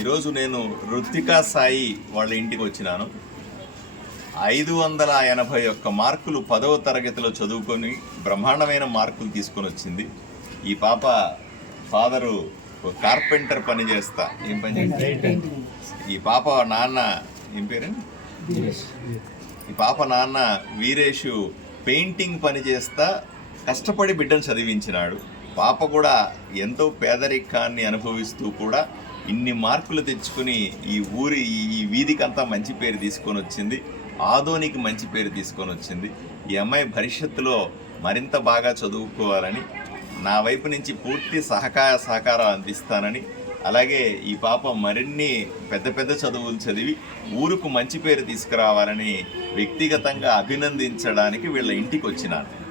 ఈరోజు నేను రుతికా సాయి వాళ్ళ ఇంటికి వచ్చినాను. ఐదు వందల ఎనభై ఒక్క మార్కులు పదవ తరగతిలో చదువుకొని బ్రహ్మాండమైన మార్కులు తీసుకొని వచ్చింది. ఈ పాప ఫాదరు కార్పెంటర్ పని చేస్తా. ఏం పని చేస్తా? ఈ పాప నాన్న ఏం పేరండి ఈ పాప నాన్న వీరేషు పెయింటింగ్ పని చేస్తా కష్టపడి బిడ్డను చదివించినాడు. పాప కూడా ఎంతో పేదరికాన్ని అనుభవిస్తూ కూడా ఇన్ని మార్కులు తెచ్చుకుని ఈ ఊరి ఈ- ఈ వీధికంతా మంచి పేరు తీసుకొని వచ్చింది. ఆదోనికి మంచి పేరు తీసుకొని వచ్చింది. ఈ అమ్మాయి భవిష్యత్తులో మరింత బాగా చదువుకోవాలని నా వైపు నుంచి పూర్తి సహకార సహకారం అందిస్తానని అలాగే ఈ పాప మరిన్ని పెద్ద పెద్ద చదువులు చదివి ఊరుకు మంచి పేరు తీసుకురావాలని వ్యక్తిగతంగా అభినందించడానికి వీళ్ళ ఇంటికి వచ్చినాను.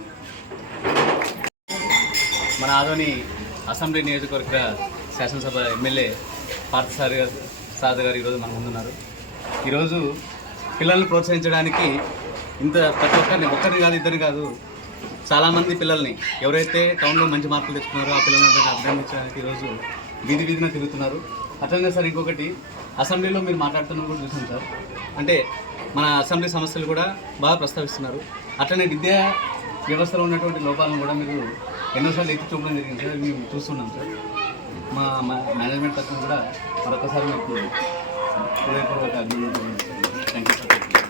మన ఆదోని అసెంబ్లీ నియోజకవర్గ శాసనసభ ఎమ్మెల్యే పార్థసారి గారు సాద గారు ఈరోజు మన ముందున్నారు. ఈరోజు పిల్లల్ని ప్రోత్సహించడానికి ఇంత ప్రతి ఒక్కరిని ఒక్కరిని కాదు ఇద్దరిని కాదు చాలామంది పిల్లల్ని ఎవరైతే టౌన్లో మంచి మార్కులు తెచ్చుకున్నారో ఆ పిల్లలందరినీ అభినందించడానికి ఈరోజు వీధి వీధిన తిరుగుతున్నారు. అట్లనే సార్ ఇంకొకటి అసెంబ్లీలో మీరు మాట్లాడుతున్నది కూడా చూసాం సార్. అంటే మన అసెంబ్లీ సమస్యలు కూడా బాగా ప్రస్తావిస్తున్నారు. అట్లనే విద్యా వ్యవస్థలో ఉన్నటువంటి లోపాలను కూడా మీరు ఎన్నోసార్లు ఎక్కి చూడడం జరిగింది సార్ మేము చూస్తున్నాం సార్. మా మేనేజ్మెంట్ తరఫున కూడా మరొకసారి మీకు హృదయపూర్వక అభినందనలు థ్యాంక్ యూ సార్